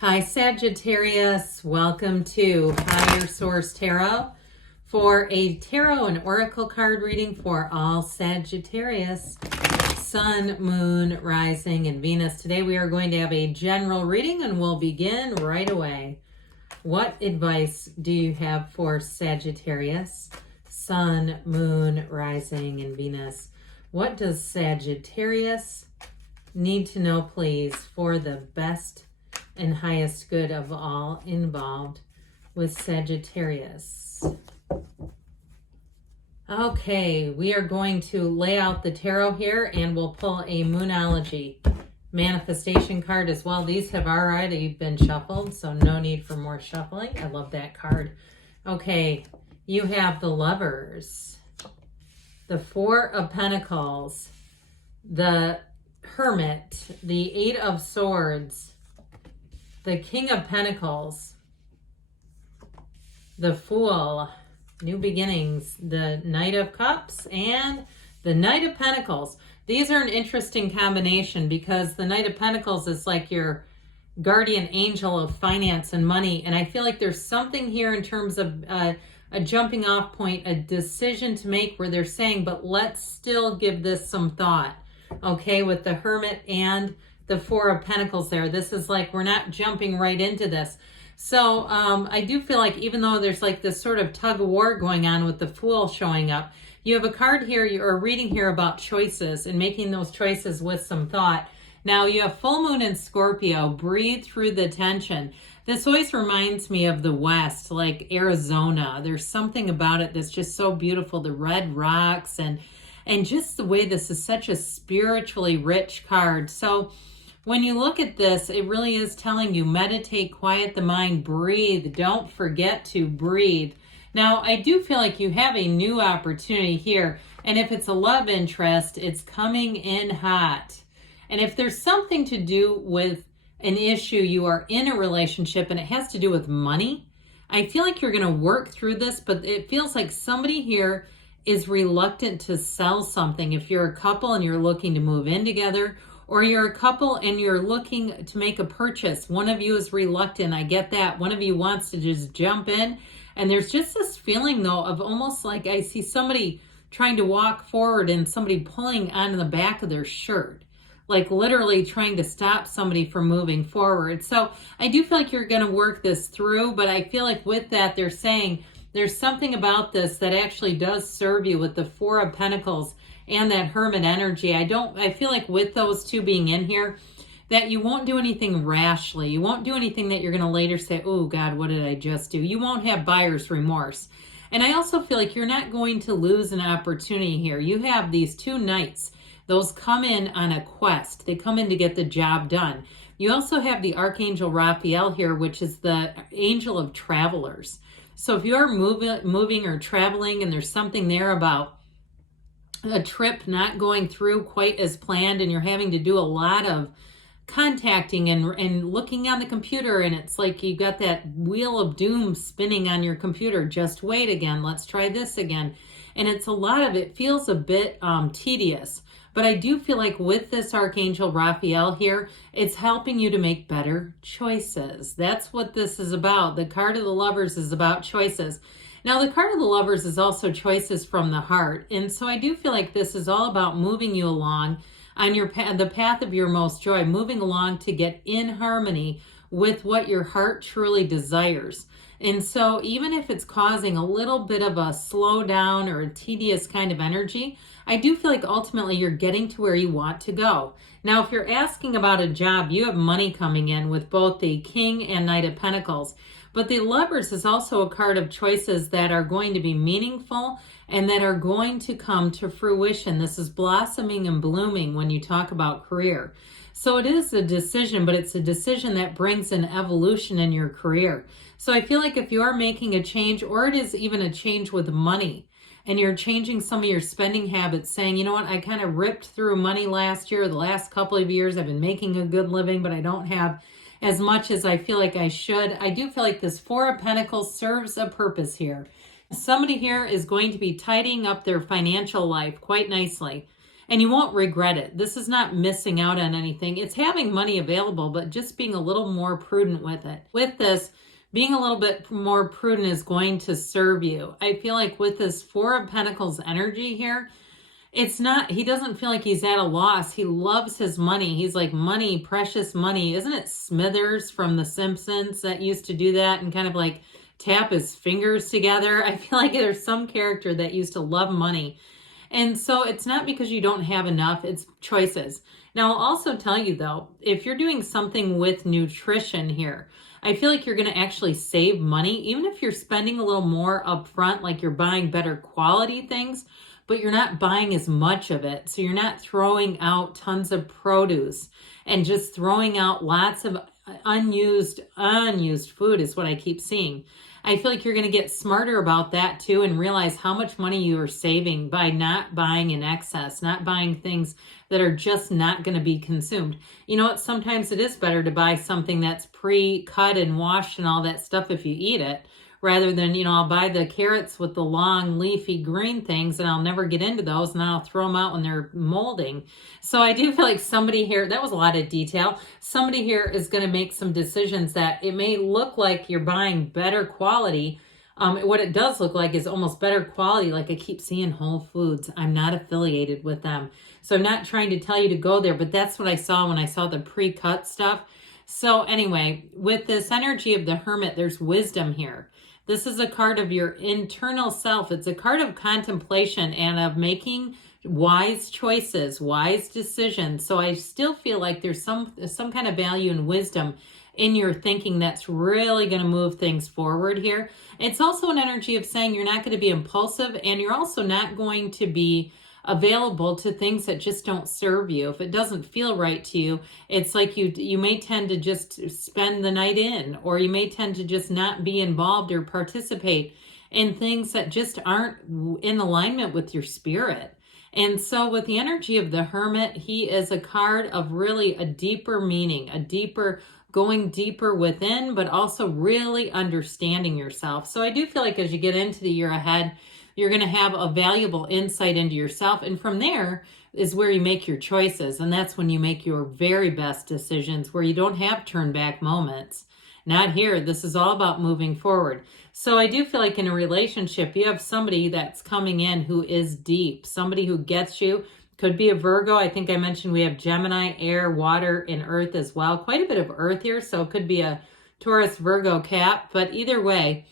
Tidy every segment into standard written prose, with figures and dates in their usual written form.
Hi Sagittarius, welcome to Higher Source Tarot for a tarot and oracle card reading for all Sagittarius, Sun, Moon, Rising, and Venus. Today we are going to have a general reading and we'll begin right away. What advice do you have for Sagittarius, Sun, Moon, Rising, and Venus? What does Sagittarius need to know, please, for the best and highest good of all involved with Sagittarius? Okay, we are going to lay out the tarot here and we'll pull a Moonology manifestation card as well. These have already been shuffled, so no need for more shuffling. I love that card. Okay, you have the Lovers, the Four of Pentacles, the Hermit, the Eight of Swords, the King of Pentacles, the Fool, New Beginnings, the Knight of Cups, and the Knight of Pentacles. These are an interesting combination because the Knight of Pentacles is like your guardian angel of finance and money. And I feel like there's something here in terms of a jumping off point, a decision to make where they're saying, but let's still give this some thought. Okay, with the Hermit and the Four of Pentacles there. This is like, we're not jumping right into this. So I do feel like even though there's like this sort of tug of war going on with the Fool showing up, you have a card here, you're reading here about choices and making those choices with some thought. Now you have full moon in Scorpio. Breathe through the tension. This always reminds me of the West, like Arizona. There's something about it that's just so beautiful. The red rocks and just the way this is such a spiritually rich card. So when you look at this, it really is telling you, meditate, quiet the mind, breathe. Don't forget to breathe. Now, I do feel like you have a new opportunity here. And if it's a love interest, it's coming in hot. And if there's something to do with an issue, you are in a relationship and it has to do with money, I feel like you're going to work through this, but it feels like somebody here is reluctant to sell something. If you're a couple and you're looking to move in together, or you're a couple and you're looking to make a purchase, one of you is reluctant. I get that. One of you wants to just jump in. And there's just this feeling, though, of almost like I see somebody trying to walk forward and somebody pulling on the back of their shirt, like literally trying to stop somebody from moving forward. So I do feel like you're going to work this through, but I feel like with that, they're saying there's something about this that actually does serve you with the Four of Pentacles and that Hermit energy. I feel like with those two being in here, that you won't do anything rashly. You won't do anything that you're going to later say, oh God, what did I just do? You won't have buyer's remorse. And I also feel like you're not going to lose an opportunity here. You have these two knights. Those come in on a quest. They come in to get the job done. You also have the Archangel Raphael here, which is the angel of travelers. So if you're moving or traveling and there's something there about a trip not going through quite as planned and you're having to do a lot of contacting and looking on the computer, and it's like you got that wheel of doom spinning on your computer. Just wait again. Let's try this again. And it's a lot of it feels a bit tedious. But I do feel like with this Archangel Raphael here, it's helping you to make better choices. That's what this is about. The card of the Lovers is about choices. Now, the card of the Lovers is also choices from the heart. And so I do feel like this is all about moving you along on the path of your most joy, moving along to get in harmony with what your heart truly desires. And so even if it's causing a little bit of a slowdown or a tedious kind of energy, I do feel like ultimately you're getting to where you want to go. Now, if you're asking about a job, you have money coming in with both the King and Knight of Pentacles. But the Lovers is also a card of choices that are going to be meaningful and that are going to come to fruition. This is blossoming and blooming when you talk about career. So it is a decision, but it's a decision that brings an evolution in your career. So I feel like if you are making a change, or it is even a change with money, and you're changing some of your spending habits, saying, you know what, I kind of ripped through money last year, the last couple of years, I've been making a good living, but I don't have as much as I feel like I should. I do feel like this Four of Pentacles serves a purpose here. Somebody here is going to be tidying up their financial life quite nicely. and you won't regret it. This is not missing out on anything. It's having money available, but just being a little more prudent with it. With this, being a little bit more prudent is going to serve you. I feel like with this Four of Pentacles energy here, it's not, he doesn't feel like he's at a loss. He loves his money. He's like, money, precious money. Isn't it Smithers from The Simpsons that used to do that and kind of like tap his fingers together? I feel like there's some character that used to love money. And so it's not because you don't have enough, it's choices. Now, I'll also tell you though, if you're doing something with nutrition here, I feel like you're going to actually save money, even if you're spending a little more upfront, like you're buying better quality things, but you're not buying as much of it. So you're not throwing out tons of produce and just throwing out lots of unused food is what I keep seeing. I feel like you're going to get smarter about that too and realize how much money you are saving by not buying in excess, not buying things that are just not going to be consumed. You know what? Sometimes it is better to buy something that's pre-cut and washed and all that stuff if you eat it, rather than, you know, I'll buy the carrots with the long leafy green things and I'll never get into those and I'll throw them out when they're molding. So I do feel like somebody here, that was a lot of detail. Somebody here is going to make some decisions that it may look like you're buying better quality. What it does look like is almost better quality. Like I keep seeing Whole Foods. I'm not affiliated with them. So I'm not trying to tell you to go there, but that's what I saw when I saw the pre-cut stuff. So anyway, with this energy of the Hermit, there's wisdom here. This is a card of your internal self. It's a card of contemplation and of making wise choices, wise decisions. So I still feel like there's some kind of value and wisdom in your thinking that's really going to move things forward here. It's also an energy of saying you're not going to be impulsive and you're also not going to be available to things that just don't serve you. If it doesn't feel right to you, it's like you may tend to just spend the night in, or you may tend to just not be involved or participate in things that just aren't in alignment with your spirit. And so with the energy of the Hermit, he is a card of really a deeper meaning, going deeper within, but also really understanding yourself. So I do feel like as you get into the year ahead, you're going to have a valuable insight into yourself. And from there is where you make your choices. And that's when you make your very best decisions, where you don't have turn back moments. Not here. This is all about moving forward. So I do feel like in a relationship, you have somebody that's coming in who is deep, somebody who gets you. Could be a Virgo. I think I mentioned we have Gemini, air, water, and earth as well. Quite a bit of earth here. So it could be a Taurus, Virgo, Cap. But either way,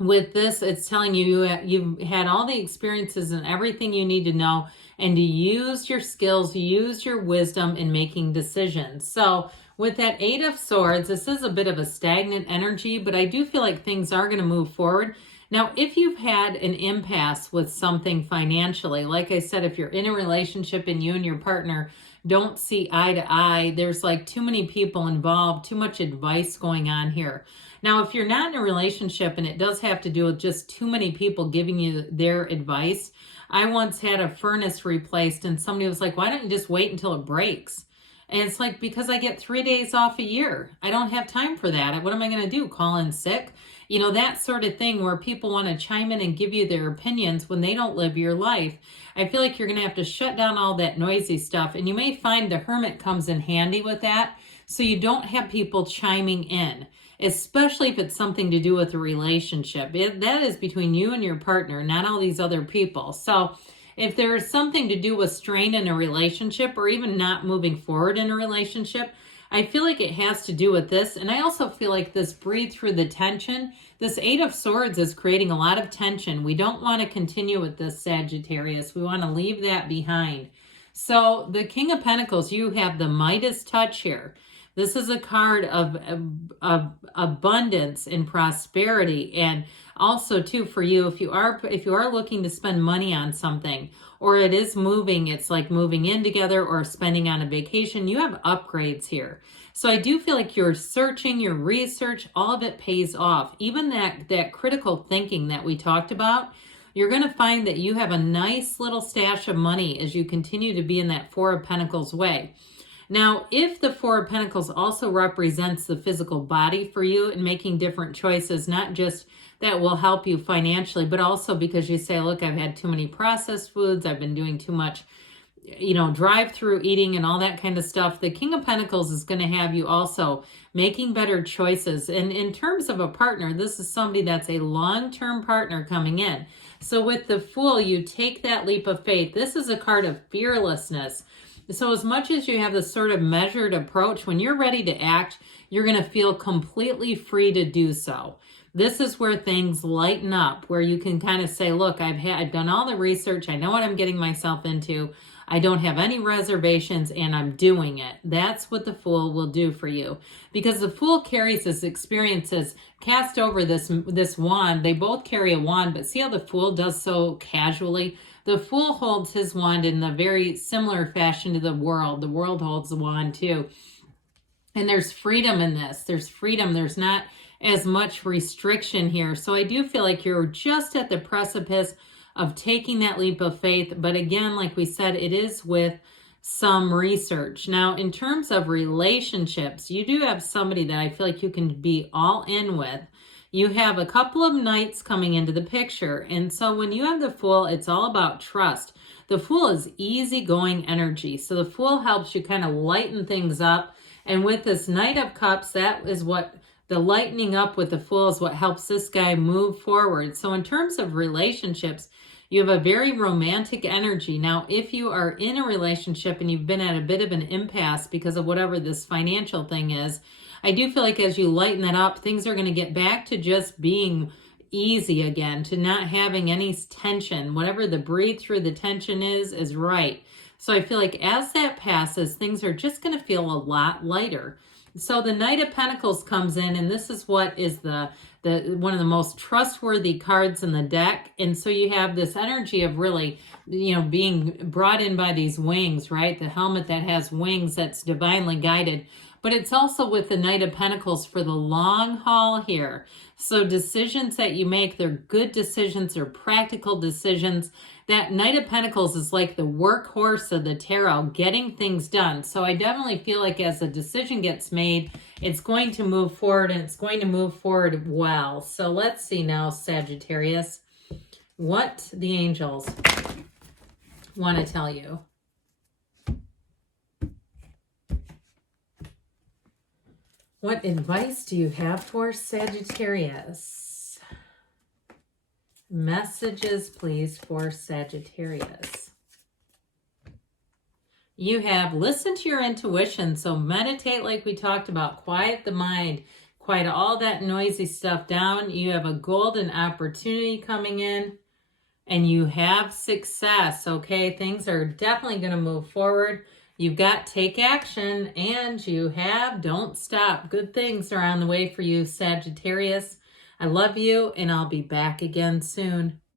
with this, it's telling you you've had all the experiences and everything you need to know, and to use your skills, use your wisdom in making decisions. So with that Eight of Swords, this is a bit of a stagnant energy, but I do feel like things are going to move forward. Now, if you've had an impasse with something financially, like I said, if you're in a relationship and you and your partner don't see eye to eye, there's like too many people involved, too much advice going on here. Now, if you're not in a relationship and it does have to do with just too many people giving you their advice, I once had a furnace replaced and somebody was like, why don't you just wait until it breaks? And it's like, because I get 3 days off a year. I don't have time for that. What am I going to do? Call in sick? You know, that sort of thing where people want to chime in and give you their opinions when they don't live your life. I feel like you're going to have to shut down all that noisy stuff. And you may find the Hermit comes in handy with that. So you don't have people chiming in, especially if it's something to do with a relationship. That is between you and your partner, not all these other people. So if there is something to do with strain in a relationship or even not moving forward in a relationship, I feel like it has to do with this. And I also feel like this breathe through the tension. This Eight of Swords is creating a lot of tension. We don't want to continue with this, Sagittarius. We want to leave that behind. So the King of Pentacles, you have the Midas touch here. This is a card of abundance and prosperity. And also too, for you, if you are looking to spend money on something, or it is moving, it's like moving in together or spending on a vacation, you have upgrades here. So I do feel like your searching, your research, all of it pays off. Even that critical thinking that we talked about, you're going to find that you have a nice little stash of money as you continue to be in that Four of Pentacles way. Now, if the Four of Pentacles also represents the physical body for you and making different choices, not just that will help you financially, but also because you say, look, I've had too many processed foods, I've been doing too much drive-through eating and all that kind of stuff. The King of Pentacles is going to have you also making better choices. And in terms of a partner, this is somebody that's a long-term partner coming in. So with the Fool, you take that leap of faith. This is a card of fearlessness. So as much as you have this sort of measured approach, when you're ready to act, you're going to feel completely free to do so. This is where things lighten up, where you can kind of say, look, I've done all the research. I know what I'm getting myself into. I don't have any reservations and I'm doing it. That's what the Fool will do for you, because the Fool carries his experiences cast over this wand. They both carry a wand, but see how the Fool does so casually? The Fool holds his wand in a very similar fashion to the World. The World holds the wand too. And there's freedom in this. There's freedom. There's not as much restriction here. So I do feel like you're just at the precipice of taking that leap of faith. But again, like we said, it is with some research. Now, in terms of relationships, you do have somebody that I feel like you can be all in with. You have a couple of knights coming into the picture. And so when you have the Fool, it's all about trust. The Fool is easygoing energy. So the Fool helps you kind of lighten things up. And with this Knight of Cups, that is what the lightening up with the Fool is what helps this guy move forward. So in terms of relationships, you have a very romantic energy. Now, if you are in a relationship and you've been at a bit of an impasse because of whatever this financial thing is, I do feel like as you lighten that up, things are going to get back to just being easy again, to not having any tension. Whatever the breathe through the tension is right. So I feel like as that passes, things are just going to feel a lot lighter. So the Knight of Pentacles comes in, and this is what is the one of the most trustworthy cards in the deck. And so you have this energy of really, being brought in by these wings, right? The helmet that has wings that's divinely guided. But it's also with the Knight of Pentacles for the long haul here. So decisions that you make, they're good decisions, they're practical decisions. That Knight of Pentacles is like the workhorse of the tarot, getting things done. So I definitely feel like as a decision gets made, it's going to move forward, and it's going to move forward well. So let's see now, Sagittarius, what the angels want to tell you. What advice do you have for Sagittarius? Messages, please, for Sagittarius. You have listened to your intuition, so meditate like we talked about. Quiet the mind. Quiet all that noisy stuff down. You have a golden opportunity coming in, and you have success, okay? Things are definitely going to move forward. You've got take action, and you have don't stop. Good things are on the way for you, Sagittarius. I love you, and I'll be back again soon.